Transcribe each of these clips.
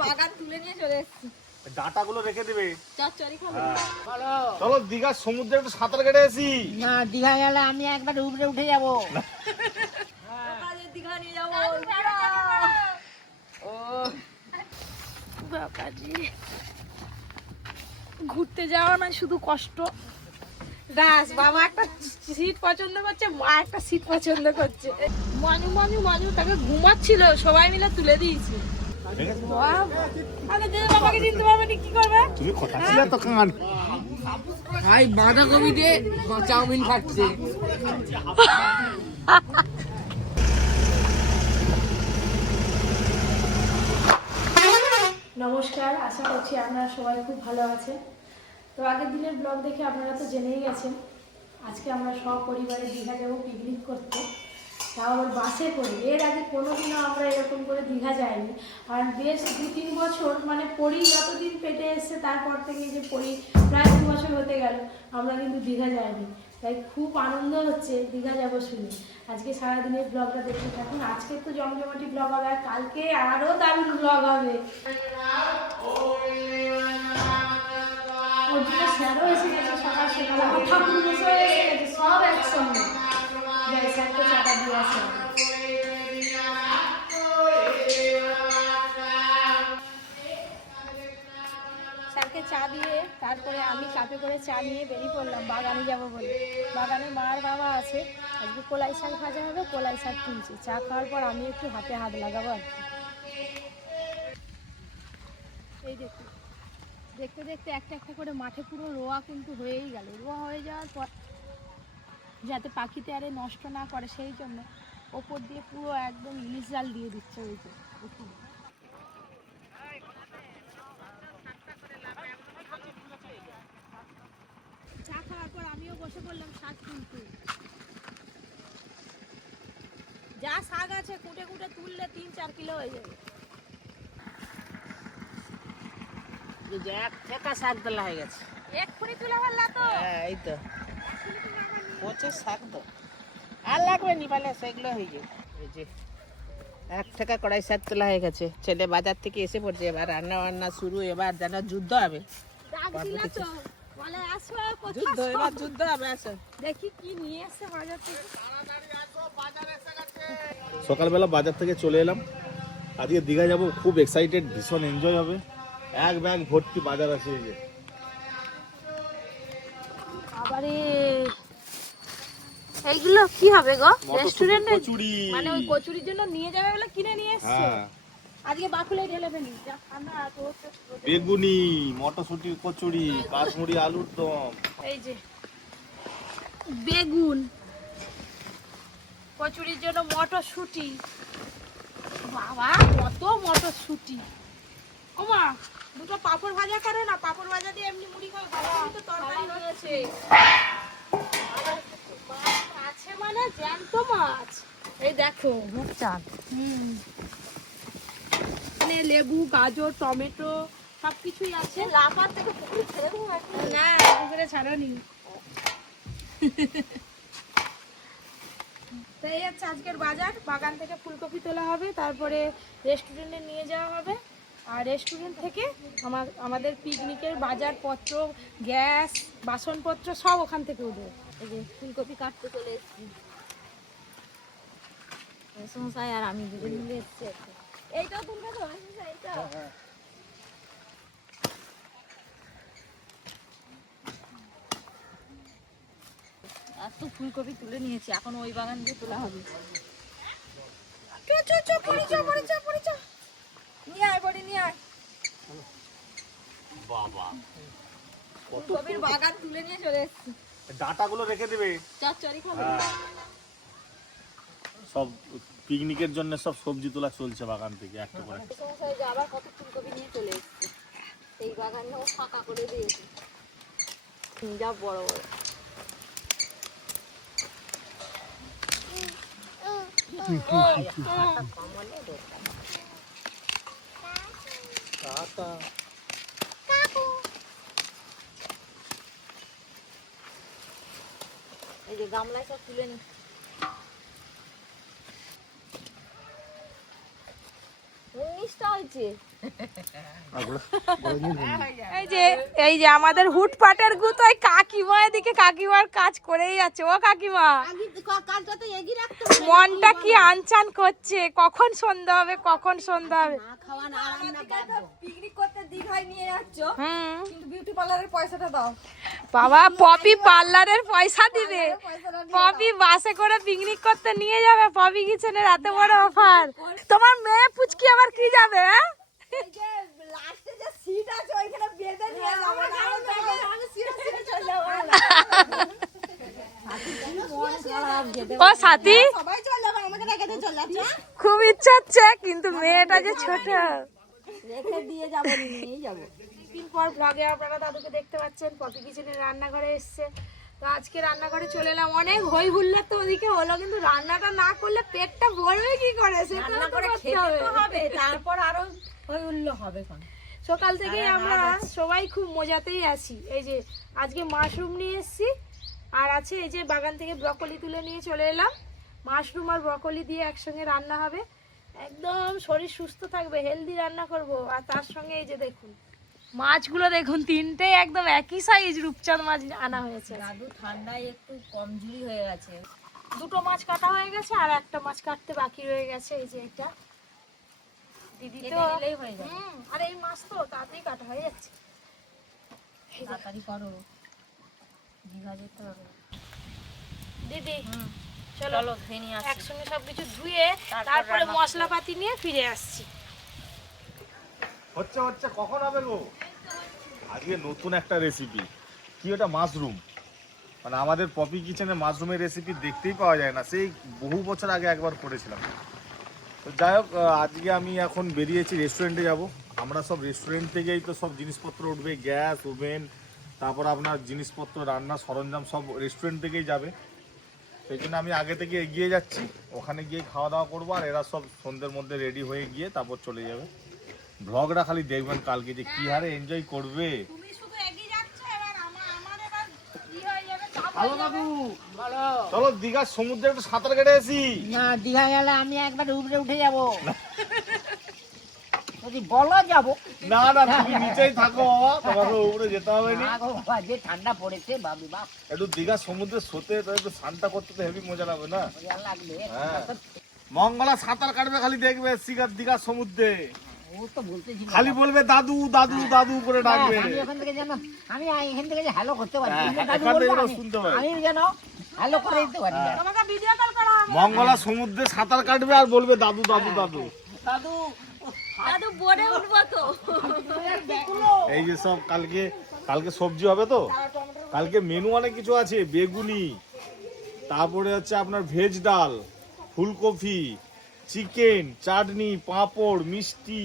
বাগান তুলে নিয়ে চলে এসেছি। ডাটাগুলো রেখে দেবে। চচ্চড়ি খাবো। চলো দীঘার সমুদ্রে একটু সাঁতার কেটে আসি। না, দীঘা গেলে আমি একবার উপরে উঠে যাবো। দীঘা নিয়ে যাবো। ও বাবাজি, ঘুরতে যাওয়া না শুধু কষ্ট। দাস বাবা একটা সিট পছন্দ করছে, মা একটা সিট পছন্দ করছে। মানু মানু মানু তাকে ঘুমাচ্ছিল, সবাই মিলে তুলে দিয়েছি। আরে দে বাবাকে চিনতে পারবে না, কি করবে? তুমি কথা ছিল তো কান। ভাই বাঁধাকপি দিয়ে চাউমিন খাচ্ছে। নমস্কার, আশা করছি আপনারা সবাই খুব ভালো আছেন। তো আগের দিনের ব্লগ দেখে আপনারা তো জেনেই গেছেন, আজকে আমরা সপরিবারে দীঘা যাবো পিকনিক করতে, তাও আবার বাসে করে। এর আগে কোনোদিনও আমরা এরকম করে দীঘা যাইনি। আর বেশ 2-3 বছর, মানে পরি যতদিন পেটে এসছে তারপর থেকে, যে পরি প্রায় 2 বছর হতে গেল, আমরা কিন্তু দীঘা যাইনি। তাই খুব আনন্দ হচ্ছে দীঘা যাবো শুনে। আজকে সারাদিনের ব্লগটা দেখতে থাকুন। আজকে তো জমজমাটি ব্লগ হবে, আর কালকে আরও দারুণ ব্লগ হবে। ওদিকে স্যারও এসে গেছে সকাল সকাল, আমার ঠাকুর মশাই এসে গেছে, সব একসঙ্গে। যাই স্যারকে চাটা দিয়ে আসে। স্যারকে চা দিয়ে তারপরে আমি চাপে করে চা নিয়ে বেরিয়ে পড়লাম বাগানে যাব বলে। বাগানে মার বাবা আছে, আজকে কলাই শাক ভাজা হবে, কলাই শাক তুলছি। চা খাওয়ার পর আমি একটু হাতে হাত লাগাবো আর কি। এই দেখুন, দেখতে দেখতে একটা একটা করে মাঠে পুরো রোয়া কিন্তু হয়েই গেল। রোয়া হয়ে যাওয়ার পর যাতে পাখিতে আরে নষ্ট না করে সেই জন্য ওপর দিয়ে পুরো একদম ইলিশ জাল দিয়ে দিচ্ছে। ওই যে দেখুন, চা খাওয়ার পর আমিও বসে পড়লাম শাক তুলতে। যা শাক আছে কুটে কুটে তুললে 3-4 কিলো হয়ে যাবে। ঠেকা শাক তোলা হয়ে গেছে। এক্ষুনি তুলে ফেললা তো? হ্যাঁ, এই তো পচে শাক তো আর লাগবে নি, পালে সেগুলো হয়ে যাবে। এই যে 1 ঠেকা কড়াই শাক তোলা হয়ে গেছে। ছেলে বাজার থেকে এসে পড়ছে, এবার রান্না বান্না শুরু। এবার যেন যুদ্ধ হবে। ডাক দিলা তো, বলে আসো যুদ্ধ, এবার যুদ্ধ হবে। আসো দেখি কি নিয়ে এসে বাজার থেকে। সকালবেলা বাজার থেকে চলে এলাম। আজকে দীঘা যাব, খুব এক্সাইটেড, ভীষণ এনজয় হবে। এক ব্যাগ ভর্তি বাজার আছে। এই যে আবারে এইগুলো কি হবে গো? রেস্টুরেন্টে কচুরি। মানে ওই কচুরির জন্য নিয়ে যাবে বলে কিনে নিয়ে এসেছে। হ্যাঁ, আজকে বাকুলে ঢেলে ফেলি। যা ঠান্ডা তো। বেগুনি, মটরশুঁটির কচুরি, কাশ্মীরি আলুর দম। এই যে বেগুন, কচুরির জন্য মটরশুঁটি। বাবা কত মটরশুঁটি! ওমা, দুটো পাপড় ভাজা করো না, পাপড় ভাজা দিয়ে এমনি মুড়ি খাও। বাবা তো তরকারি রয়েছে। মাছ আছে মানে জ্যান্ত মাছ। এই দেখো রূপচাঁদ। মানে লেবু, গাজর, টমেটো সবকিছুই আছে। লাফার থেকে পুকুরে ছেড়ে দেবো নাকি? না, পুকুরে ছাড়োনি। তো এই হচ্ছে আজকের বাজার। বাগান থেকে ফুলকপি তোলা হবে, তারপরে রেস্টুরেন্টে নিয়ে যাওয়া হবে। আর রেস্টুরেন্ট থেকে আমাদের পিকনিকের বাজারপত্র, গ্যাস, বাসনপত্র সব ওখান থেকে উঠবে। এই যে ফুলকপি কাটতে চলে এসেছি। মেসমশাই আর আমি দুজন মিলে এসেছি। এইটাও তুলবে তো মেসমশাই? এইটা এত ফুলকপি তুলে নিয়েছি, এখন ওই বাগান দিয়ে তোলা হবে। নিয়ে আয় বড়ি, নিয়ে আয়। বাবা, ফুলকপির বাগান তুলে নিয়ে চলে এসেছি। ডাটাগুলো রেখে দেবে। চচ্চড়ি খাবো। সব পিকনিকের জন্য সব সবজি তোলা চলছে বাগান থেকে একটা করে। মেসমশাই যে আবার কত ফুলকপি নিয়ে চলে এসেছে। এই বাগানটাও ফাঁকা করে দিয়েছে, যা বড় বড়। এই যে গামলায় সব তুলে নি। 19টা হয়েছে। এই যে আমাদের হুটপাটের গুত ওই কাকিমা এদিকে কাকিমার কাজ করেই যাচ্ছে। ও কাকিমা মনটা কি আনচান করছে, কখন সন্ধ্যা হবে কখন সন্ধ্যা হবে। পিকনিক করতে দীঘায় নিয়ে যাচ্ছ, কিন্তু বিউটি পার্লারের পয়সাটা দাও। বাবা পপি পার্লারের পয়সা দিবে, পপি বাসে করে পিকনিক করতে নিয়ে যাবে। পপি কিচেনের এত বড় অফার। তোমার মেয়ে পুচকি আবার কি যাবে? এই যে লাস্টে যে সিট আছে ওইখানে বেঁধে নিয়ে যাবো, আমি সিরে সিরে চলে যাবো। ও সাথী সবাই চলে যাবো, আমাকে রেখে দিয়ে চলে যাচ্ছে। খুব ইচ্ছা হচ্ছে, কিন্তু মেয়েটা যে ছোট। রেখে দিয়ে যাবো, নিয়েই যাবো। দিন পর ব্লগে আপনারা দাদুকে দেখতে পাচ্ছেন, পপি কিচেনের রান্নাঘরে এসছে। তো আজকে রান্নাঘরে চলে এলাম, অনেক হই হুল্লা তো ওদিকে হলো, কিন্তু রান্নাটা না করলে পেটটা ভরবে কি করে? সেটা তো করতে হবে। তারপর আরো হই হুল্লো হবে। সকাল থেকেই আমরা সবাই খুব মজাতেই আছি। এই যে আজকে মাশরুম নিয়ে এসেছি, আর আছে এই যে বাগান থেকে ব্রকলি তুলে নিয়ে চলে এলাম। মাশরুম আর ব্রকলি দিয়ে একসঙ্গে রান্না হবে, একদম শরীর সুস্থ থাকবে, হেলদি রান্না করব। আর তার সঙ্গে এই যে দেখুন মাছগুলো, দেখুন তিনটেই একদম একই সাইজ রূপচাঁদ মাছ আনা হয়েছে। দাদু ঠান্ডায় একটু কমজোরি হয়ে গেছে। দুটো মাছ কাটা হয়ে গেছে, আর একটা মাছ কাটতে বাকি রয়ে গেছে। এই যে এটা দিদি তো দিলেই হয়ে যাবে। আর এই মাছ তো তাড়াতাড়ি কাটা হয়ে যাচ্ছে। তাড়াতাড়ি করো, দীঘা যেতে হবে। দিদি চলো ধুয়ে নিয়ে আসি। একসঙ্গে সবকিছু ধুয়ে তারপরে মশলাপাতি নিয়ে ফিরে আসছি। হচ্ছে হচ্ছে কখন হবে গো? আজকে নতুন একটা রেসিপি, কি ওটা মাশরুম, মানে আমাদের পপি কিচেনে মাশরুমের রেসিপি দেখতেই পাওয়া যায় না, সেই বহু বছর আগে একবার করেছিলাম। তো যাই হোক, আজকে আমি এখন বেরিয়েছি, রেস্টুরেন্টে যাব। আমরা সব রেস্টুরেন্ট থেকেই তো সব জিনিসপত্র উঠবে, গ্যাস ওভেন, তারপর আপনার জিনিসপত্র রান্না সরঞ্জাম সব রেস্টুরেন্ট থেকেই যাবে। সেই জন্য আমি আগে থেকে এগিয়ে যাচ্ছি, ওখানে গিয়ে খাওয়া দাওয়া করবো, আর এরা সব সন্ধ্যের মধ্যে রেডি হয়ে গিয়ে তারপর চলে যাবে। ব্লগটা খালি দেখবেন কালকে যে কি হারে এনজয় করবে। তুমি শুধু এগিয়ে যাচ্ছ, এবার আমার এবার কি হয়ে যাবে? ভালো দাদু, ভালো। চলো দীঘার সমুদ্রে একটু সাঁতার কেটে আসি। না, দীঘা গেলে আমি একবার উপরে উঠে যাব। যদি বলো যাবো। না না, তুমি নিচেই থাকো, তোমাকে উপরে যেতে হবে না। না গো বাবা, যে ঠান্ডা পড়েছে বাবু বাপ, একটু দীঘার সমুদ্রে সোতে তো একটু স্নানটা করতে তো হেভি মজা লাগবে না? মজা লাগবে। হ্যাঁ। মঙ্গলা সাঁতার কাটবে, খালি দেখবে দীঘার সমুদ্রে, ও তো বলতেছি না। খালি বলবে দাদু দাদু দাদু করে ডাকবে। আমি এখান থেকে যেন আমি এখান থেকে যে হ্যালো করতে পারি, হ্যাঁ, দাদু এখান থেকে বলবো, ওরা শুনতে পাবে। আমি যেন হ্যালো করে দিতে পারি। তোমাকে ভিডিও কল করা হবে। মঙ্গলা সমুদ্রে সাঁতার কাটবে আর বলবে দাদু দাদু দাদু। দাদু দাদু বোর্ডে উঠবো তো। এই যে সব কালকে সবজি হবে তো, কালকে মেনু অনেক কিছু আছে। বেগুনি, তারপরে হচ্ছে আপনার ভেজ ডাল, ফুলকপি, চিকেন, চাটনি, পাঁপড়, মিষ্টি,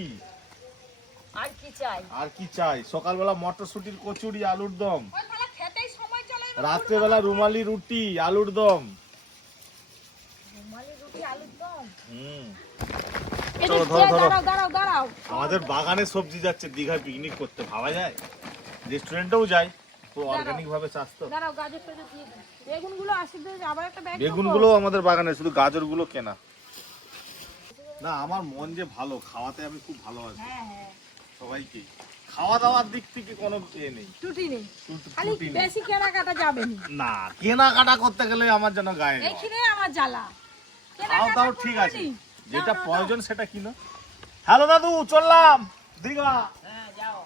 আর কি চাই? আর কি চাই। সকালবেলা মটরশুটির কচুরি, আলুর দম, ওই তাহলে খেতেই সময় চলে যাবে। রাত্রেবেলা রুমালি রুটি, আলুর দম। রুমালি রুটি আলুর দম। হুম। এই চলো, যে, ধরো, ধরো। দাঁড়াও। আমাদের বাগানে সবজি যাচ্ছে, দীঘায় পিকনিক করতে ভাবা যায়? রেস্টুরেন্টেও যাই, পুরো অর্গানিক ভাবে চাষ তো। দাঁড়াও, গাজর টাজর দিয়ে দিই। বেগুনগুলো আসি দিয়ে আবার একটা ব্যাগ। বেগুনগুলো আমাদের বাগানে, শুধু গাজরগুলো কেনা। না, আমার মন যে ভালো, খাওয়াতে আমি খুব ভালো আছি। হ্যাঁ। সবাইকে খাওয়া দাওয়ার দিক থেকে কোনো ইয়ে নেই, টুটি নেই, খালি ত্রুটি নেই। বেশি কেনাকাটা যাবে না। না, কেনাকাটা করতে গেলে আমার যেন গায়ে জ্বর। এইখানে আমার জ্বালা। খাওয়া দাওয়া ঠিক আছে, যেটা প্রয়োজন সেটা কিনো। হ্যালো দাদু, চললাম দীঘা। হ্যাঁ যাও।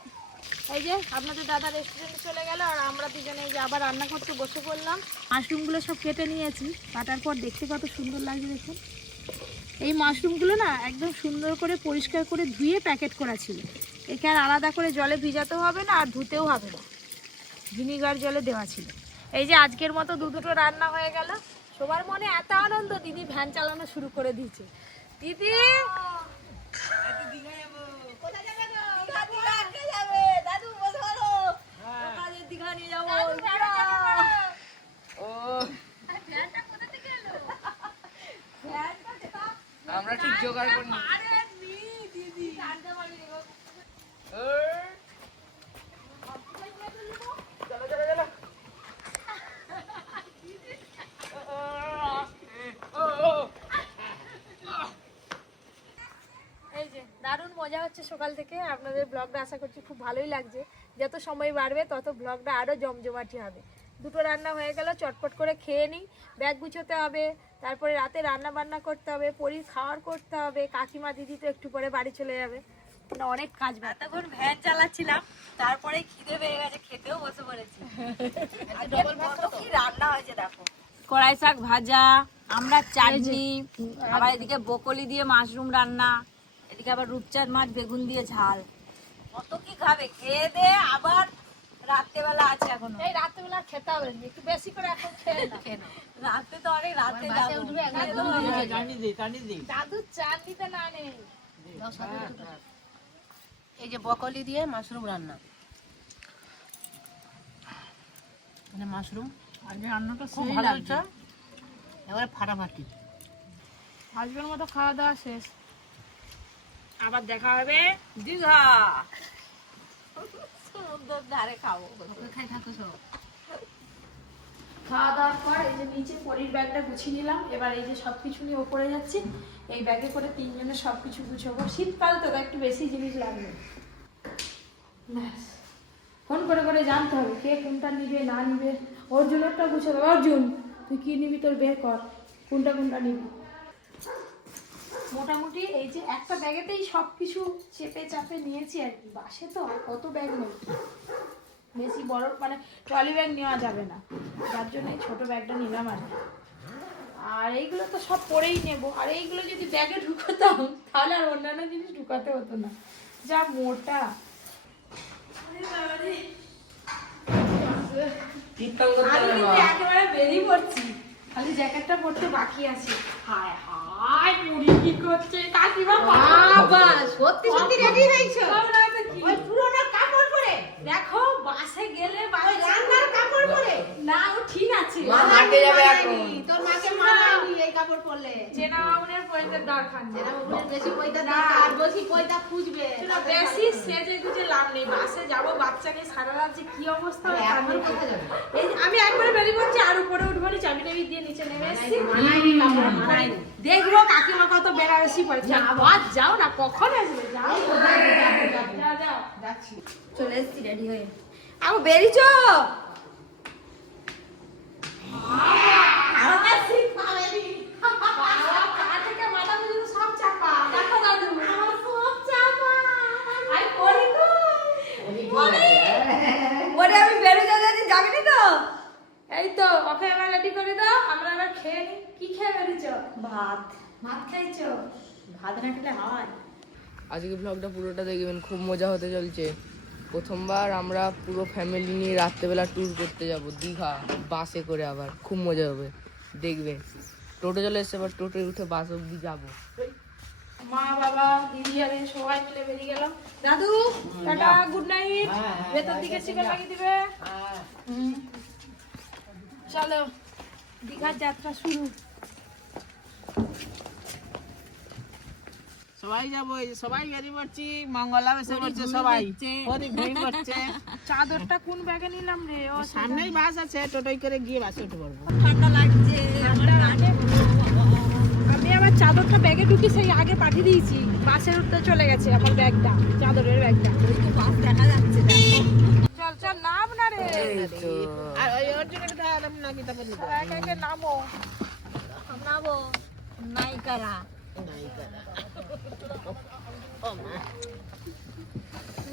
এই যে আপনাদের দাদা রেস্টুরেন্টে চলে গেল, আর আমরা দুজনে এই যে আবার রান্না করতে বসে পড়লাম। মাশরুমগুলো সব কেটে নিয়েছি, কাটার পর দেখতে কত সুন্দর লাগছে দেখুন। এই মাশরুমগুলো না একদম সুন্দর করে পরিষ্কার করে ধুয়ে প্যাকেট করা ছিল। একে আর আলাদা করে জলে ভিজাতেও হবে না, আর ধুতেও হবে না, ভিনিগার জলে দেওয়া ছিল। এই যে আজকের মতো দুটো রান্না হয়ে গেল। সবার মনে এত আনন্দ, দিদি ভ্যান চালানো শুরু করে দিয়েছে। দিদি দীঘা নিয়ে যাবো। আমরা ঠিক জোগাড় করি। এই যে দারুণ মজা হচ্ছে সকাল থেকে। আপনাদের ব্লগটা আশা করছি খুব ভালোই লাগছে। যত সময় বাড়বে তত ব্লগটা আরও জমজমাটি হবে। দুটো রান্না হয়ে গেল, চটপট করে খেয়ে নিই। ব্যাগ গুছোতে হবে, তারপরে রাতে রান্না বান্না করতে হবে, পরির খাওয়ার করতে হবে। কাকিমা দিদি তো একটু পরে বাড়ি চলে যাবে, মানে অনেক কাজ। তখন ভ্যান চালাচ্ছিলাম, তারপরে খিদে পেয়ে গেছে, খেতেও বসে পড়েছি। কি রান্না হয়েছে দেখো, কড়াই শাক ভাজা, আমরা চাটনি, আবার এদিকে বকলি দিয়ে মাশরুম রান্না, এদিকে আবার রূপচাঁদ মাছ বেগুন দিয়ে ঝাল। কত কি খাবে, খেয়ে দে আবার রাত্রেবেলা আছে এখনো। এই রাত্রেবেলা খেতে হবে, একটু বেশি করে এখন খেয়ে নাও। রাতে তো অনেক রাতে যাবো। দাদু চাল দিতে না নেই। এই যে বকলি দিয়ে মাশরুম রান্না, মানে মাশরুম আজকে রান্নাটা খুব ভালো হয়েছে, এবারে ফাটাফাটি। আজকের মতো খাওয়া দাওয়া শেষ, আবার দেখা হবে দীঘা সমুদ্রের ধারে খাবো। খাওয়া দাওয়ার পর এই যে নিচে পরির ব্যাগটা গুছিয়ে নিলাম। এবার এই যে সবকিছু নিয়ে ওপরে যাচ্ছি, এই ব্যাগে করে তিনজনের সবকিছু গুছাবো। শীতকাল তো একটু বেশি জিনিস লাগবে। ব্যাস, ফোন করে করে জানতে হবে কে কোনটা নিবে না নিবে। অর্জুনেরটা গুছাবে। অর্জুন, তুই কি নিবি তোর বের কর, কোনটা কোনটা নিবি। মোটামুটি এই যে একটা ব্যাগেতেই সব কিছু চেপে চাপে নিয়েছি আর কি। বাসে তো আর কত ব্যাগ নেই, বেশি বড় মানে ট্রলি ব্যাগ নেওয়া যাবে না, যার জন্য এই ছোটো ব্যাগটা নিলাম আর কি। আর এইগুলো তো সব পরেই নেব। আর এইগুলো যদি ব্যাগে ঢুকাতাম তাহলে আর অন্যান্য জিনিস ঢুকাতে হতো না, যা মোটা। আমি কিন্তু একেবারে বেরিয়ে পড়ছি, খালি জ্যাকেটটা পরতে বাকি আছে। হায় হায়, পুরি কি করছে কাকিমা? বাবা সত্যি সত্যি রেডি হয়েছো? ওই পুরোনো কাপড় পরে দেখো, বাসে গেলে রান্নার কাপড় পরে না, ও ঠিক আছে। মাকে যাবে এখন, তোর মাকে মানায়নি এই কাপড় পরলে। জেনা বাবুনের পয়সার দরকার নেই, বেশি পয়সা দরকার, বেশি পয়সা খুঁজবে। বেশি সেজে গুজে লাভ নেই। বাসে যাবো, বাচ্চাকে সারা রাত যে কি অবস্থা হবে। এই যে আমি একবারে বেরিয়ে পড়ছি, আর উপরে উঠবো না, চাবি টাবি দিয়ে নিচে নেমে এসেছি। দেখবো কাকিমা কত বেনারসি পড়েছে। আবার যাও না, কখন আসবে? যাও যাও যাও, যাচ্ছি। চলে এসছি রেডি হয়ে। আবু বেরিয়েছো? আমি বেরোতে যাবি না তো? এই তো ওকে এবার রেডি করে দাও, আমরা এবার খেয়ে নিই। কি খেয়ে বেরিয়েছ? ভাত। ভাত খাইছো? ভাত না খেলে হয়? আজকে ব্লগটা পুরোটা দেখবেন, খুব মজা হতে চলছে। প্রথমবার আমরা পুরো ফ্যামিলি নিয়ে রাত্রেবেলা ট্যুর করতে যাব দীঘা, বাসে করে। আবার খুব মজা হবে, দেখবেন। টোটো চলে এসছে, এবার টোটোয় উঠে বাস অব্দি যাবো। মা বাবা দিদি আর এই সবাই মিলে বেরিয়ে গেলাম। দাদু টাটা, গুড নাইট। ভেতর দিকে চিকেন লাগিয়ে দিবে। চলো, দীঘার যাত্রা শুরু। সবাই যাবো, এই যে সবাই বেরিয়ে পড়ছি। মঙ্গলা এসে পড়ছে, সবাই ঘুমিয়ে পড়ছে। চাদরটা কোন ব্যাগে নিলাম রে? ও সামনেই বাস আছে, টোটোই করে গিয়ে বাসে উঠে পড়বো। ঠান্ডা লাগছে। আমি আবার চাদরটা ব্যাগে ঢুকি সেই আগে পাঠিয়ে দিয়েছি। বাসের উঠতে চলে গেছে আমার ব্যাগটা, চাদরের ব্যাগটা। বাস দেখা যাচ্ছে না। চল চল, নাম না রে। আর ওই অর্জুনের দাম নাকি তারপর নিবো। একে একে নামো। নামো নায়িকারা।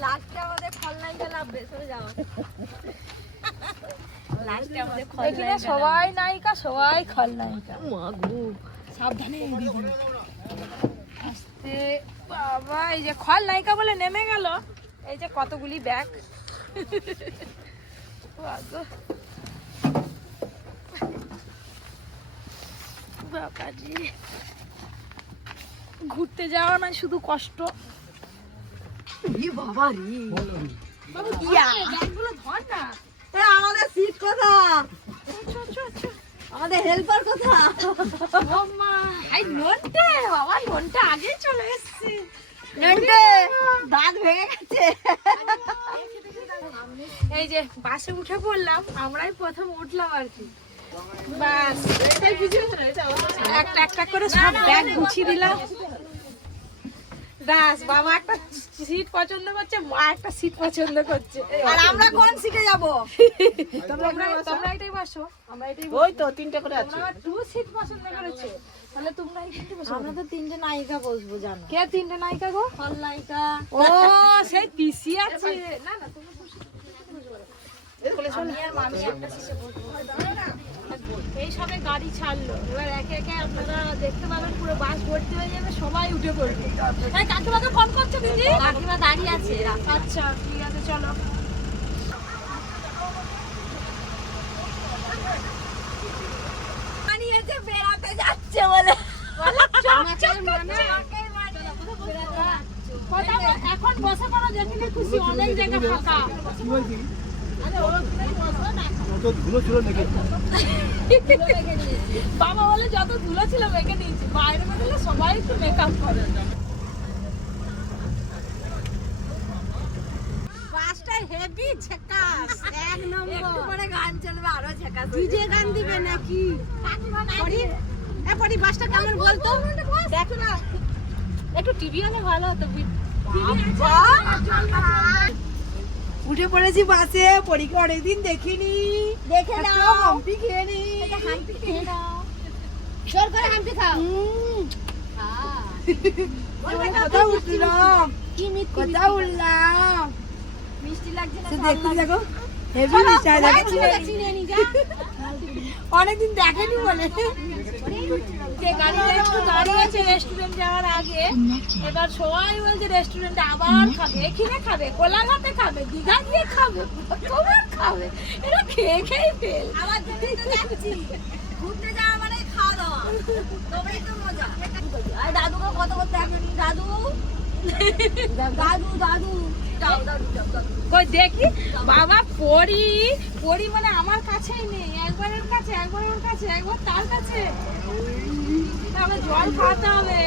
লাস্টে আমাদের খলনায়িকা লাভবে, সরে যাও। লাস্টে আমাদের এখানে খলনায়িকা সবাই নায়িকা, সবাই খলনায়িকা। মাগো। সাবধানে আস্তে। বাবা, এই যে খলনায়িকা বলে নেমে গেল। এই যে কতগুলি ব্যাগ। বাবাজি, ঘুরতে যাওয়া না শুধু কষ্ট। বাবা রে, বাবু ব্যাগগুলো ধর না। আমাদের সিট কোথা? আমাদের হেল্পার কোথা? মা, হাই নন্টে, বাবা নন্টে আগেই চলে এসেছে। নন্টে দাঁত ভেঙে গেছে। এই যে বাসে উঠে পড়লাম, আমরাই প্রথম উঠলাম আর কি। বাস একটা একটা করে সব ব্যাগ গুছিয়ে দিলাম। দাস বাবা একটা সিট পছন্দ করছে, মা একটা সিট পছন্দ করছে। আর আমরা কোন সিটে যাব? তোমরা এটাই বসো, আমরা এটাই ওই তো 3টে করে আছে। তোমরা 2 সিট পছন্দ করেছে, তাহলে তোমরা এখানে বসো। আমরা তো 3টে নায়িকা বসবো জানো। কে 3টে নায়িকা গো? খলনায়িকা। ও সেই পিসি আছে। না না তুমি আমি আর মামি একটা সিটে বসবো। এই সবে গাড়ি ছাড়লো, এবার একে একে আপনারা দেখতে পাবেন পুরো বাস ভর্তি হয়ে যাবে, সবাই উঠে পড়বে। তাই কাকিমাকে ফোন করছো দিদি? কাকিমা দাঁড়িয়ে আছে। আচ্ছা ঠিক আছে চলো। মানিয়েছে বেড়াতে যাচ্ছে বলে। এখন বসে পড়ো, যেখানে খুশি, অনেক জায়গা ফাঁকা। বাবা বলে যত ধুলো ছিল মেখে নিয়েছি, বাইরে বেরোলে সবাই একটু মেকআপ করে। বাসটা হেভি ঝাকাস, এক নম্বর। একটু পরে গান চলবে, আরো ঝাকাস। ডিজে গান দিবে নাকি? পরি বাসটা কেমন বলতো? দেখো না, একটু টিভি হলে ভালো হতো। উঠে পড়েছি বাসে, পরীক্ষা অনেকদিন দেখিনি। দেখে নাও, হাম্পি খেয়ে নি। হাম্পি খেয়ে নাও, জোর করে হাম্পি খাও। কোথাও উঠলাম, কোথাও উঠলাম, মিষ্টি লাগছে না? দেখতে দেখো, হেভি মিষ্টি লাগছে। অনেকদিন দেখেনি বলে যে গাড়িটা একটু দাঁড়িয়ে আছে রেস্টুরেন্ট যাওয়ার আগে। এবার সবাই বলছে রেস্টুরেন্টে আবার খাবে, এখানে খাবে, কোলাঘাটে খাবে, দীঘা গিয়ে খাবে, কবার খাবে। এটা খেয়ে খেয়ে ফেল। আবার যদি তো যাচ্ছি, ঘুরতে যাওয়া মানে খাওয়া দাওয়া, তবেই তো মজা। আর দাদুকে কত করতে এখন, দাদু দাদু দাদু যাও, দাদু যাও, দাদু। কই দেখি বাবা, পড়ি মানে আমার কাছেই নেই, একবার এর কাছে, একবার ওর কাছে, একবার তার কাছে। তাহলে জল খাওয়াতে হবে।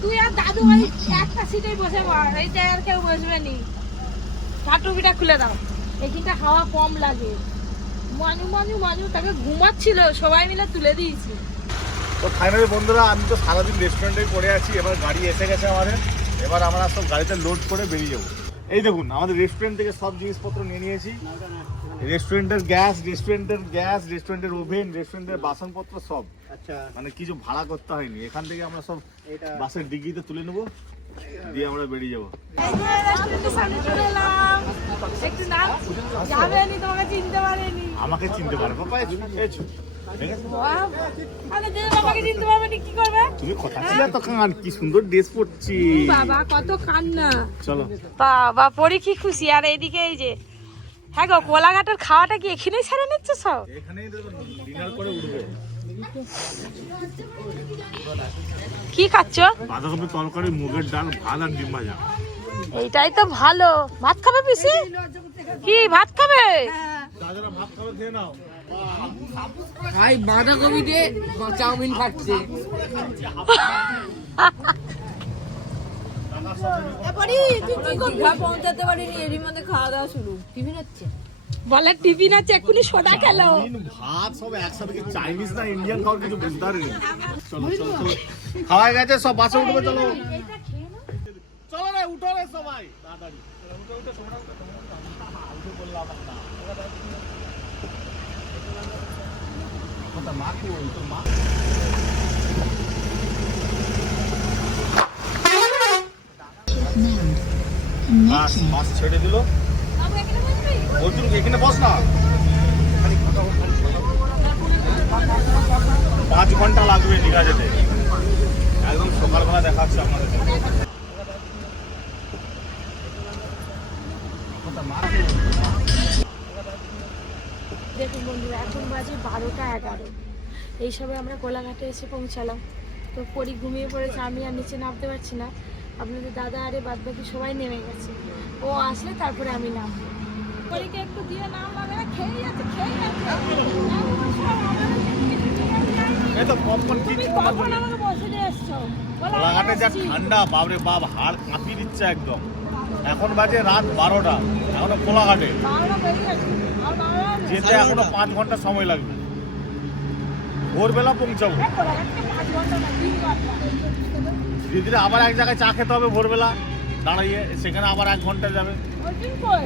তুই আর দাদু ভাই একটা সিটেই বসে পড়, এইটা আর কেউ বসবে নি। টুপিটা খুলে দাও, এইখানটা হাওয়া কম লাগে। মানু তাকে ঘুমাচ্ছিল, সবাই মিলে তুলে দিয়েছি। তো ফাইনালি বন্ধুরা, আমি তো সারাদিন রেস্টুরেন্টেই পড়ে আছি, এবার গাড়ি এসে গেছে আমাদের। এবার আমরা সব গাড়িতে লোড করে বেরিয়ে যাবো। এই দেখুন, আমাদের রেস্টুরেন্ট থেকে সব জিনিসপত্র নিয়ে নিয়েছি। রেস্টুরেন্টের গ্যাস, রেস্টুরেন্টের ওভেন, রেস্টুরেন্টের বাসনপত্র সব। আচ্ছা, মানে কিছু ভাড়া করতে হয়নি, এখান থেকে আমরা সব বাসের ডিগ্গিতে তুলে নেবো, দিয়ে আমরা বেরিয়ে যাবো। রেস্টুরেন্টের সামনে চলে এলাম। একটু নাম যাবেনি, তোমাকে চিনতে পারেনি। আমাকে চিনতে পারবে বাবা, আরে দিদি বাবাকে চিনতে পারবেনি, কি করবে? তুমি কথা ছিল তো, কান কি সুন্দর ড্রেস পরছি বাবা, কত কান্না। চলো বাবা, পরি কি খুশি। আর এইদিকে এই যে, হ্যাঁ গো, কোলাঘাটের খাওয়াটা কি এখানেই ছেড়ে নিচ্ছ সব? এখানেই ডিনার করে উঠবো। কি খাচ্ছ? বাঁধাকপি তরকারি, মুগের ডাল, ভাত আর ডিম ভাজা। এইটাই তো ভালো। ভাত খাবে পিসি? কি ভাত খাবে? দাদারা ভাত খাবে, খেয়ে নাও। ভাই বাঁধাকপি দিয়ে চাউমিন খাচ্ছে। পৌঁছাতে পারিনি, এরই মধ্যে খাওয়া দাওয়া শুরু। টিফিন হচ্ছে, বলে টিফিন আছে, এক্ষুনি সোডা খেলো। ভাত সব একসাথে, কি চাইনিজ না ইন্ডিয়ান খাওয়ার কিছু বুঝতে পারিনি। চলো চলো চলো, খাওয়া গেছে, সব বাসে উঠবে। চলো চলো রে, উঠো রে সবাই তাড়াতাড়ি। মাছ ছেড়ে দিল, অর্জুন এখানে বস না। 5 ঘন্টা লাগবে দীঘা যেতে, একদম সকালবেলা দেখাচ্ছে আপনাদের। দেখুন বন্ধুরা, এখন বাজে 12টা 11। এইসবে আমরা কোলাঘাটে এসে পৌঁছালাম। তো পরি ঘুমিয়ে পড়েছে, আমি আর নিচে নামতে পারছি না। আপনাদের দাদা আরে বাদবাকি সবাই নেমে গেছে, ও আসলে তারপরে আমি নামবো। পরীকে একটু দিয়ে নাম লাগে না, খেয়ে যাচ্ছে। এই তো পপকর্ন কিনছি তোমার জন্য। আমাকে বসে দিয়ে এসছো। কোলাঘাটে যা ঠান্ডা, বাপরে বাপ, হাড় কাঁপিয়ে দিচ্ছে একদম। এখন বাজে রাত 12টা, এখনো কোলাঘাটে যেতে এখনো 5 ঘন্টা সময় লাগবে। ভোরবেলা পৌঁছাবো। ধীরে ধীরে আবার এক জায়গায় চা খেতে হবে ভোরবেলা দাঁড়িয়ে, সেখানে আবার 1 ঘন্টা যাবে। অর্জুন কই?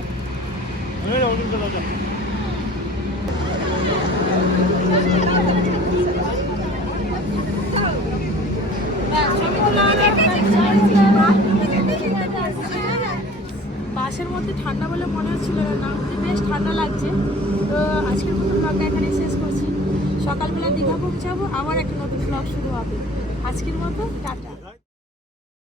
বাসের মধ্যে ঠান্ডা বলে মনে হচ্ছিল না, বেশ ঠান্ডা লাগছে। তো আজকের মতো ব্লগটা এখানে শেষ করছি। সকালবেলা দীঘা পৌঁছাবো, আবার একটা নতুন ব্লগ শুরু হবে। আজকের মতো টাটা।